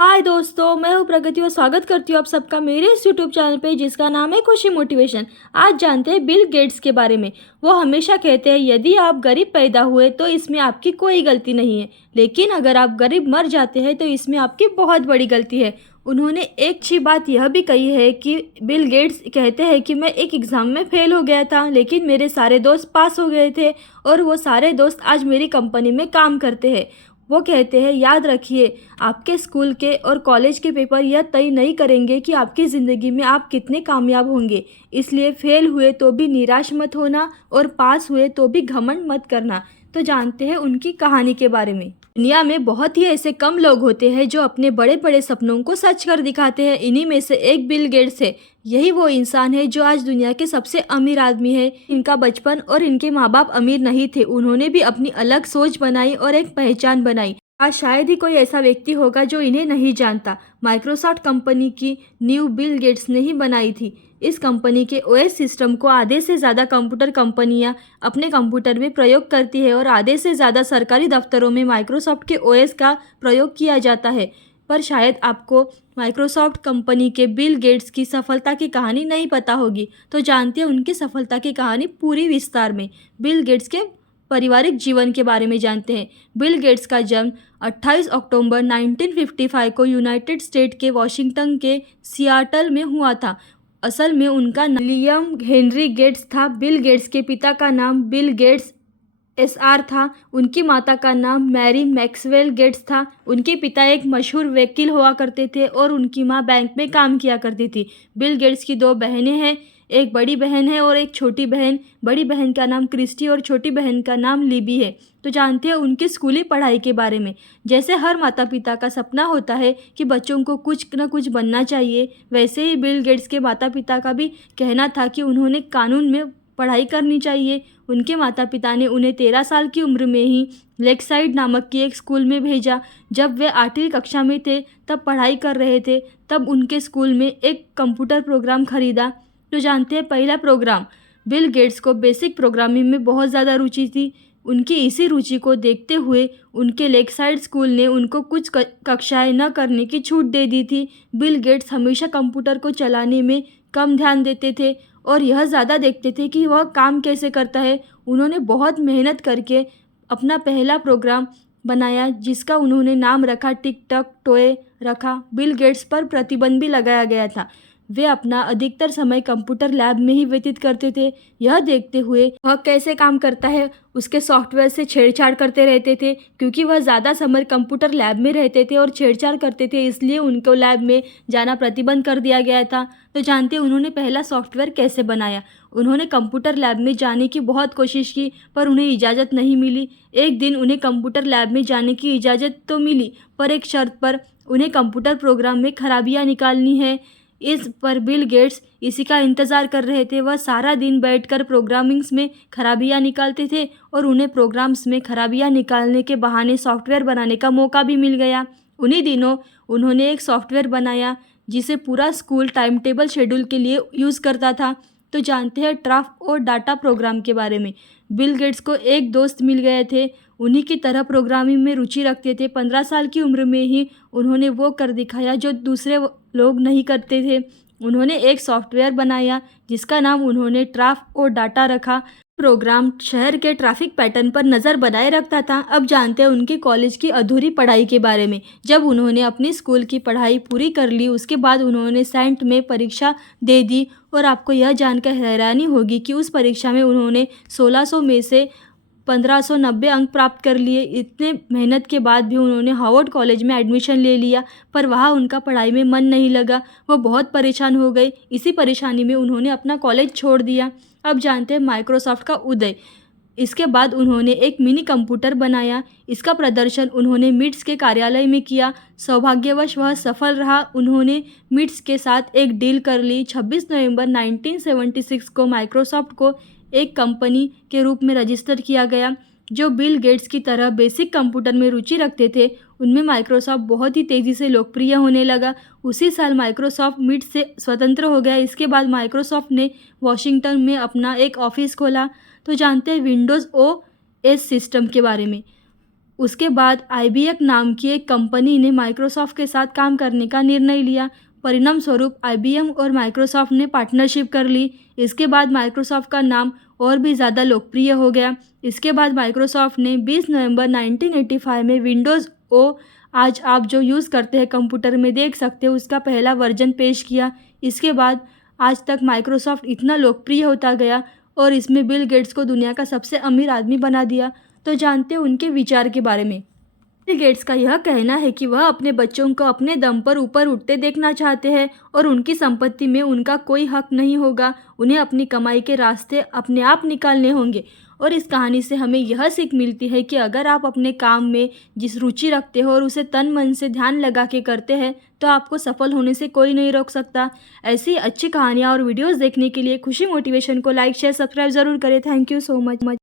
हाय दोस्तों, मैं हूँ प्रगति और स्वागत करती हूँ आप सबका मेरे इस यूट्यूब चैनल पे जिसका नाम है खुशी मोटिवेशन। आज जानते हैं बिल गेट्स के बारे में। वो हमेशा कहते हैं यदि आप गरीब पैदा हुए तो इसमें आपकी कोई गलती नहीं है, लेकिन अगर आप गरीब मर जाते हैं तो इसमें आपकी बहुत बड़ी गलती है। उन्होंने एक अच्छी बात यह भी कही है कि बिल गेट्स कहते हैं कि मैं एक एग्ज़ाम में फ़ेल हो गया था, लेकिन मेरे सारे दोस्त पास हो गए थे और वो सारे दोस्त आज मेरी कंपनी में काम करते हैं। वो कहते हैं याद रखिए, आपके स्कूल के और कॉलेज के पेपर यह तय नहीं करेंगे कि आपकी ज़िंदगी में आप कितने कामयाब होंगे। इसलिए फेल हुए तो भी निराश मत होना और पास हुए तो भी घमंड मत करना। तो जानते हैं उनकी कहानी के बारे में। दुनिया में बहुत ही ऐसे कम लोग होते हैं जो अपने बड़े बड़े सपनों को सच कर दिखाते हैं। इन्हीं में से एक बिल गेट्स है। यही वो इंसान है जो आज दुनिया के सबसे अमीर आदमी है। इनका बचपन और इनके माँ बाप अमीर नहीं थे। उन्होंने भी अपनी अलग सोच बनाई और एक पहचान बनाई। आज शायद ही कोई ऐसा व्यक्ति होगा जो इन्हें नहीं जानता। माइक्रोसॉफ्ट कंपनी की नींव बिल गेट्स ने ही बनाई थी। इस कंपनी के ओएस सिस्टम को आधे से ज़्यादा कंप्यूटर कंपनियां अपने कंप्यूटर में प्रयोग करती है और आधे से ज़्यादा सरकारी दफ्तरों में माइक्रोसॉफ्ट के ओएस का प्रयोग किया जाता है। पर शायद आपको माइक्रोसॉफ्ट कंपनी के बिल गेट्स की सफलता की कहानी नहीं पता होगी। तो जानते हैं उनकी सफलता की कहानी पूरी विस्तार में। बिल गेट्स के पारिवारिक जीवन के बारे में जानते हैं। बिल गेट्स का जन्म 28 अक्टूबर 1955 को यूनाइटेड स्टेट के वाशिंगटन के सियाटल में हुआ था। असल में उनका नाम विलियम हेनरी गेट्स था। बिल गेट्स के पिता का नाम बिल गेट्स एसआर था। उनकी माता का नाम मैरी मैक्सवेल गेट्स था। उनके पिता एक मशहूर वकील हुआ करते थे और उनकी मां बैंक में काम किया करती थी। बिल गेट्स की दो बहनें हैं, एक बड़ी बहन है और एक छोटी बहन। बड़ी बहन का नाम क्रिस्टी और छोटी बहन का नाम लिबी है। तो जानते हैं उनकी स्कूली पढ़ाई के बारे में। जैसे हर माता पिता का सपना होता है कि बच्चों को कुछ न कुछ बनना चाहिए, वैसे ही बिल गेट्स के माता पिता का भी कहना था कि उन्होंने कानून में पढ़ाई करनी चाहिए। उनके माता पिता ने उन्हें 13 साल की उम्र में ही लेकसाइड नामक की एक स्कूल में भेजा। जब वे 8वीं कक्षा में थे तब पढ़ाई कर रहे थे, तब उनके स्कूल में एक कंप्यूटर प्रोग्राम खरीदा। तो जानते हैं पहला प्रोग्राम। बिल गेट्स को बेसिक प्रोग्रामिंग में बहुत ज़्यादा रुचि थी। उनकी इसी रुचि को देखते हुए उनके लेकसाइड स्कूल ने उनको कुछ कक्षाएं न करने की छूट दे दी थी। बिल गेट्स हमेशा कंप्यूटर को चलाने में कम ध्यान देते थे और यह ज़्यादा देखते थे कि वह काम कैसे करता है। उन्होंने बहुत मेहनत करके अपना पहला प्रोग्राम बनाया जिसका उन्होंने नाम रखा टिक टक टॉय रखा। बिल गेट्स पर प्रतिबंध भी लगाया गया था। वे अपना अधिकतर समय कंप्यूटर लैब में ही व्यतीत करते थे। यह देखते हुए वह कैसे काम करता है उसके सॉफ्टवेयर से छेड़छाड़ करते रहते थे। क्योंकि वह ज़्यादा समय कंप्यूटर लैब में रहते थे और छेड़छाड़ करते थे, इसलिए उनको लैब में जाना प्रतिबंध कर दिया गया था। तो जानते हैं उन्होंने पहला सॉफ्टवेयर कैसे बनाया। उन्होंने कंप्यूटर लैब में जाने की बहुत कोशिश की पर उन्हें इजाज़त नहीं मिली। एक दिन उन्हें कंप्यूटर लैब में जाने की इजाज़त तो मिली, पर एक शर्त पर। उन्हें कंप्यूटर प्रोग्राम में खराबियाँ निकालनी है। इस पर बिल गेट्स इसी का इंतज़ार कर रहे थे। वह सारा दिन बैठकर प्रोग्रामिंग्स में खराबियां निकालते थे और उन्हें प्रोग्राम्स में खराबियां निकालने के बहाने सॉफ्टवेयर बनाने का मौका भी मिल गया। उन्हीं दिनों उन्होंने एक सॉफ्टवेयर बनाया जिसे पूरा स्कूल टाइम टेबल शेड्यूल के लिए यूज़ करता था। तो जानते हैं ट्राफ और डाटा प्रोग्राम के बारे में। बिल गेट्स को एक दोस्त मिल गए थे, उन्हीं की तरह प्रोग्रामिंग में रुचि रखते थे। 15 साल की उम्र में ही उन्होंने वो कर दिखाया जो दूसरे लोग नहीं करते थे। उन्होंने एक सॉफ्टवेयर बनाया जिसका नाम उन्होंने ट्राफ और डाटा रखा। प्रोग्राम शहर के ट्रैफिक पैटर्न पर नज़र बनाए रखता था। अब जानते हैं उनकी कॉलेज की अधूरी पढ़ाई के बारे में। जब उन्होंने अपनी स्कूल की पढ़ाई पूरी कर ली उसके बाद उन्होंने सेंट में परीक्षा दे दी और आपको यह जानकर हैरानी होगी कि उस परीक्षा में उन्होंने 1600 में से 1590 अंक प्राप्त कर लिए। इतने मेहनत के बाद भी उन्होंने हार्वर्ड कॉलेज में एडमिशन ले लिया, पर वहाँ उनका पढ़ाई में मन नहीं लगा। वो बहुत परेशान हो गए। इसी परेशानी में उन्होंने अपना कॉलेज छोड़ दिया। अब जानते हैं माइक्रोसॉफ्ट का उदय। इसके बाद उन्होंने एक मिनी कंप्यूटर बनाया। इसका प्रदर्शन उन्होंने मिट्स के कार्यालय में किया। सौभाग्यवश वह सफल रहा। उन्होंने मिट्स के साथ एक डील कर ली। 26 नवंबर 1976 को माइक्रोसॉफ्ट को एक कंपनी के रूप में रजिस्टर किया गया। जो बिल गेट्स की तरह बेसिक कंप्यूटर में रुचि रखते थे उनमें माइक्रोसॉफ्ट बहुत ही तेज़ी से लोकप्रिय होने लगा। उसी साल माइक्रोसॉफ्ट मिट से स्वतंत्र हो गया। इसके बाद माइक्रोसॉफ्ट ने वॉशिंगटन में अपना एक ऑफिस खोला। तो जानते हैं विंडोज़ ओएस सिस्टम के बारे में। उसके बाद IBM नाम की एक कंपनी ने माइक्रोसॉफ्ट के साथ काम करने का निर्णय लिया। परिणाम स्वरूप IBM और माइक्रोसॉफ्ट ने पार्टनरशिप कर ली। इसके बाद माइक्रोसॉफ्ट का नाम और भी ज़्यादा लोकप्रिय हो गया। इसके बाद माइक्रोसॉफ्ट ने 20 नवंबर 1985 में विंडोज़ ओ, आज आप जो यूज़ करते हैं कंप्यूटर में देख सकते हो, उसका पहला वर्जन पेश किया। इसके बाद आज तक माइक्रोसॉफ्ट इतना लोकप्रिय होता गया और इसमें बिल गेट्स को दुनिया का सबसे अमीर आदमी बना दिया। तो जानते हैं उनके विचार के बारे में। बिल गेट्स का यह कहना है कि वह अपने बच्चों को अपने दम पर ऊपर उठते देखना चाहते हैं और उनकी संपत्ति में उनका कोई हक नहीं होगा। उन्हें अपनी कमाई के रास्ते अपने आप निकालने होंगे। और इस कहानी से हमें यह सीख मिलती है कि अगर आप अपने काम में जिस रुचि रखते हो और उसे तन मन से ध्यान लगा के करते हैं तो आपको सफल होने से कोई नहीं रोक सकता। ऐसी अच्छी कहानियाँ और वीडियोज़ देखने के लिए खुशी मोटिवेशन को लाइक शेयर सब्सक्राइब ज़रूर करें। Thank you so much.